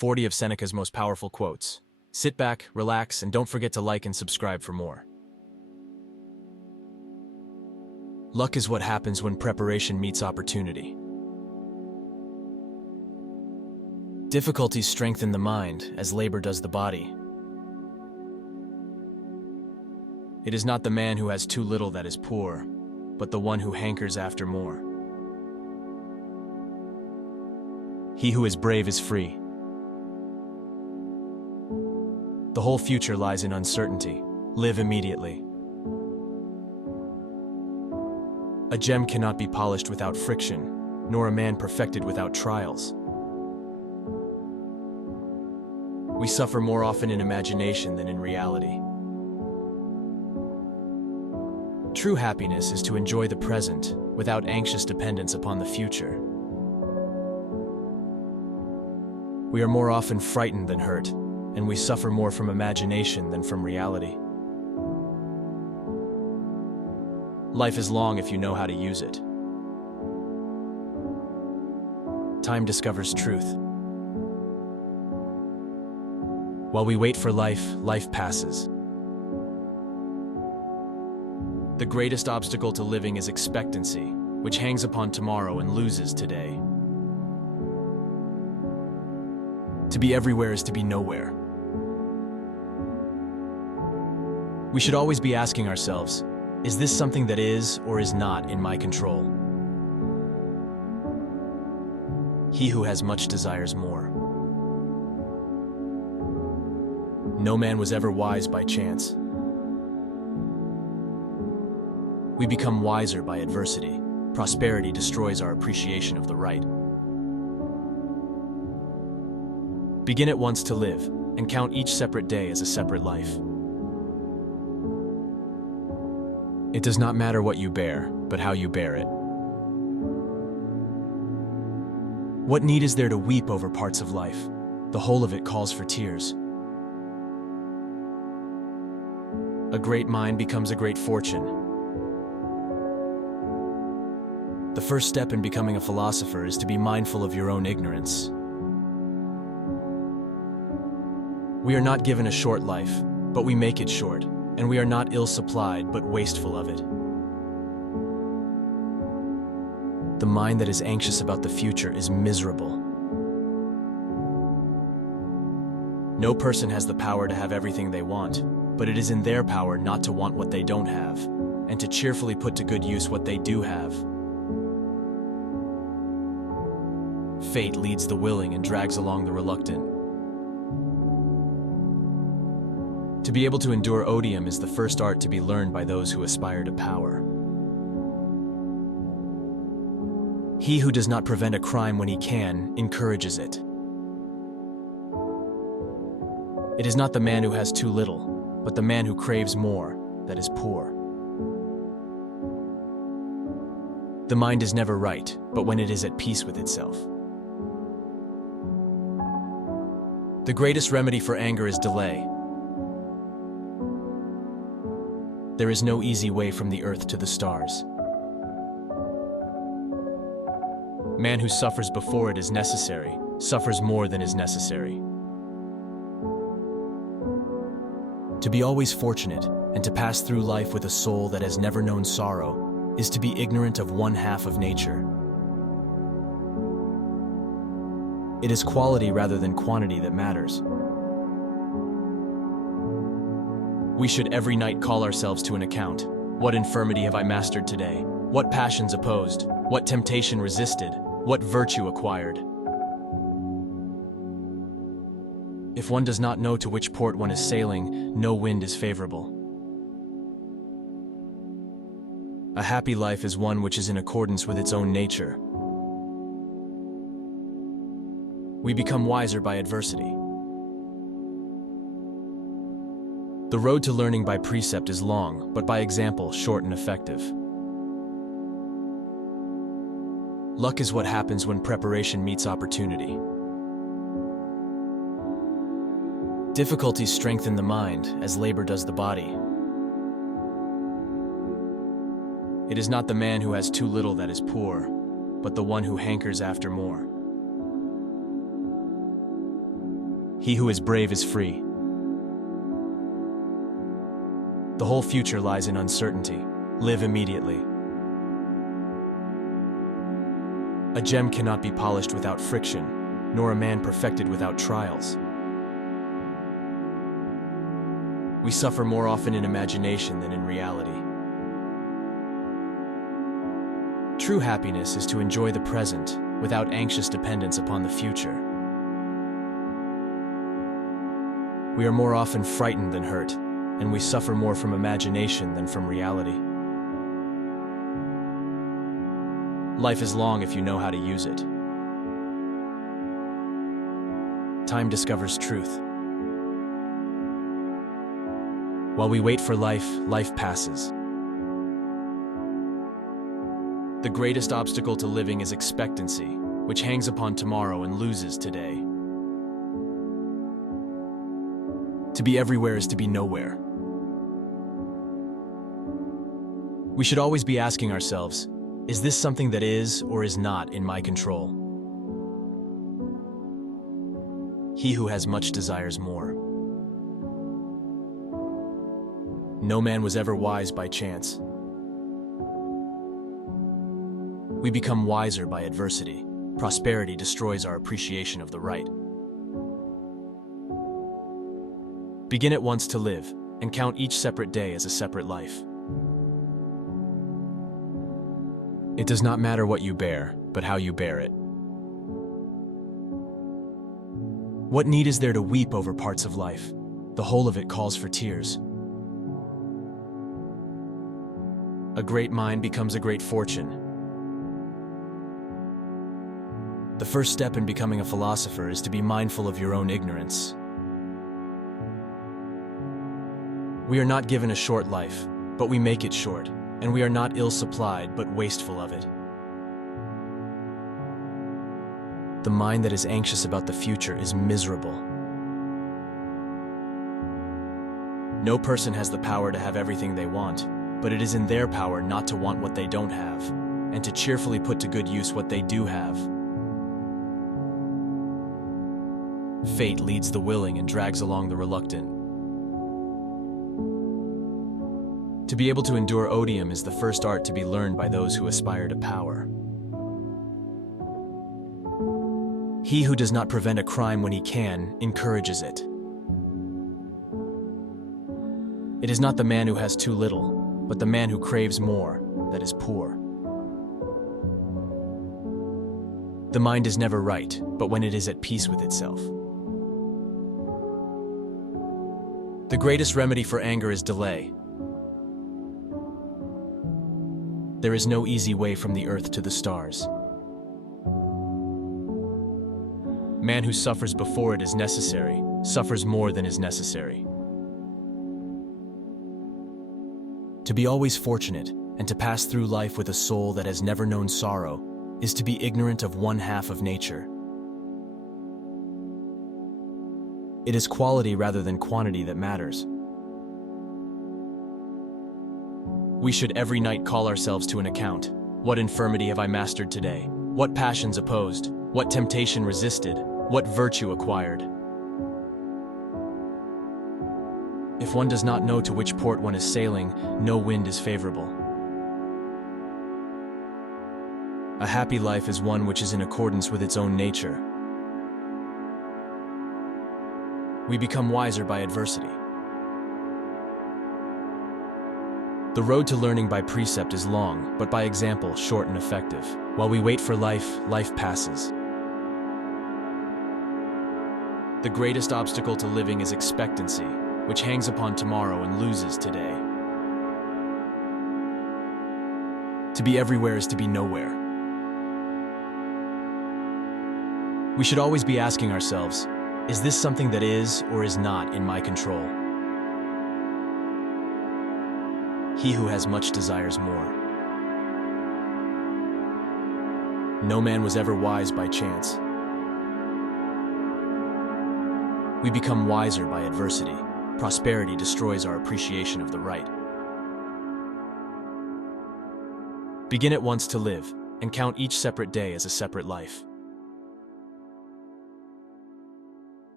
40 of Seneca's most powerful quotes. Sit back, relax, and don't forget to like and subscribe for more. Luck is what happens when preparation meets opportunity. Difficulties strengthen the mind, as labor does the body. It is not the man who has too little that is poor, but the one who hankers after more. He who is brave is free. The whole future lies in uncertainty. Live immediately. A gem cannot be polished without friction, nor a man perfected without trials. We suffer more often in imagination than in reality. True happiness is to enjoy the present without anxious dependence upon the future. We are more often frightened than hurt, and we suffer more from imagination than from reality. Life is long if you know how to use it. Time discovers truth. While we wait for life, life passes. The greatest obstacle to living is expectancy, which hangs upon tomorrow and loses today. To be everywhere is to be nowhere. We should always be asking ourselves, is this something that is or is not in my control? He who has much desires more. No man was ever wise by chance. We become wiser by adversity. Prosperity destroys our appreciation of the right. Begin at once to live, and count each separate day as a separate life. It does not matter what you bear, but how you bear it. What need is there to weep over parts of life? The whole of it calls for tears. A great mind becomes a great fortune. The first step in becoming a philosopher is to be mindful of your own ignorance. We are not given a short life, but we make it short, and we are not ill-supplied, but wasteful of it. The mind that is anxious about the future is miserable. No person has the power to have everything they want, but it is in their power not to want what they don't have, and to cheerfully put to good use what they do have. Fate leads the willing and drags along the reluctant. To be able to endure odium is the first art to be learned by those who aspire to power. He who does not prevent a crime when he can, encourages it. It is not the man who has too little, but the man who craves more that is poor. The mind is never right, but when it is at peace with itself. The greatest remedy for anger is delay. There is no easy way from the earth to the stars. Man who suffers before it is necessary, suffers more than is necessary. To be always fortunate, and to pass through life with a soul that has never known sorrow, is to be ignorant of one half of nature. It is quality rather than quantity that matters. We should every night call ourselves to an account. What infirmity have I mastered today? What passions opposed? What temptation resisted? What virtue acquired? If one does not know to which port one is sailing, no wind is favorable. A happy life is one which is in accordance with its own nature. We become wiser by adversity. The road to learning by precept is long, but by example, short and effective. Luck is what happens when preparation meets opportunity. Difficulties strengthen the mind, as labor does the body. It is not the man who has too little that is poor, but the one who hankers after more. He who is brave is free. The whole future lies in uncertainty. Live immediately. A gem cannot be polished without friction, nor a man perfected without trials. We suffer more often in imagination than in reality. True happiness is to enjoy the present without anxious dependence upon the future. We are more often frightened than hurt, and we suffer more from imagination than from reality. Life is long if you know how to use it. Time discovers truth. While we wait for life, life passes. The greatest obstacle to living is expectancy, which hangs upon tomorrow and loses today. To be everywhere is to be nowhere. We should always be asking ourselves, is this something that is or is not in my control? He who has much desires more. No man was ever wise by chance. We become wiser by adversity. Prosperity destroys our appreciation of the right. Begin at once to live, and count each separate day as a separate life. It does not matter what you bear, but how you bear it. What need is there to weep over parts of life? The whole of it calls for tears. A great mind becomes a great fortune. The first step in becoming a philosopher is to be mindful of your own ignorance. We are not given a short life, but we make it short, and we are not ill-supplied, but wasteful of it. The mind that is anxious about the future is miserable. No person has the power to have everything they want, but it is in their power not to want what they don't have, and to cheerfully put to good use what they do have. Fate leads the willing and drags along the reluctant. To be able to endure odium is the first art to be learned by those who aspire to power. He who does not prevent a crime when he can, encourages it. It is not the man who has too little, but the man who craves more, that is poor. The mind is never right, but when it is at peace with itself. The greatest remedy for anger is delay. There is no easy way from the earth to the stars. Man who suffers before it is necessary, suffers more than is necessary. To be always fortunate, and to pass through life with a soul that has never known sorrow, is to be ignorant of one half of nature. It is quality rather than quantity that matters. We should every night call ourselves to an account. What infirmity have I mastered today? What passions opposed? What temptation resisted? What virtue acquired? If one does not know to which port one is sailing, no wind is favorable. A happy life is one which is in accordance with its own nature. We become wiser by adversity. The road to learning by precept is long, but by example short and effective. While we wait for life, life passes. The greatest obstacle to living is expectancy, which hangs upon tomorrow and loses today. To be everywhere is to be nowhere. We should always be asking ourselves, is this something that is or is not in my control? He who has much desires more. No man was ever wise by chance. We become wiser by adversity. Prosperity destroys our appreciation of the right. Begin at once to live, and count each separate day as a separate life.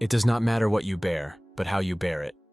It does not matter what you bear, but how you bear it.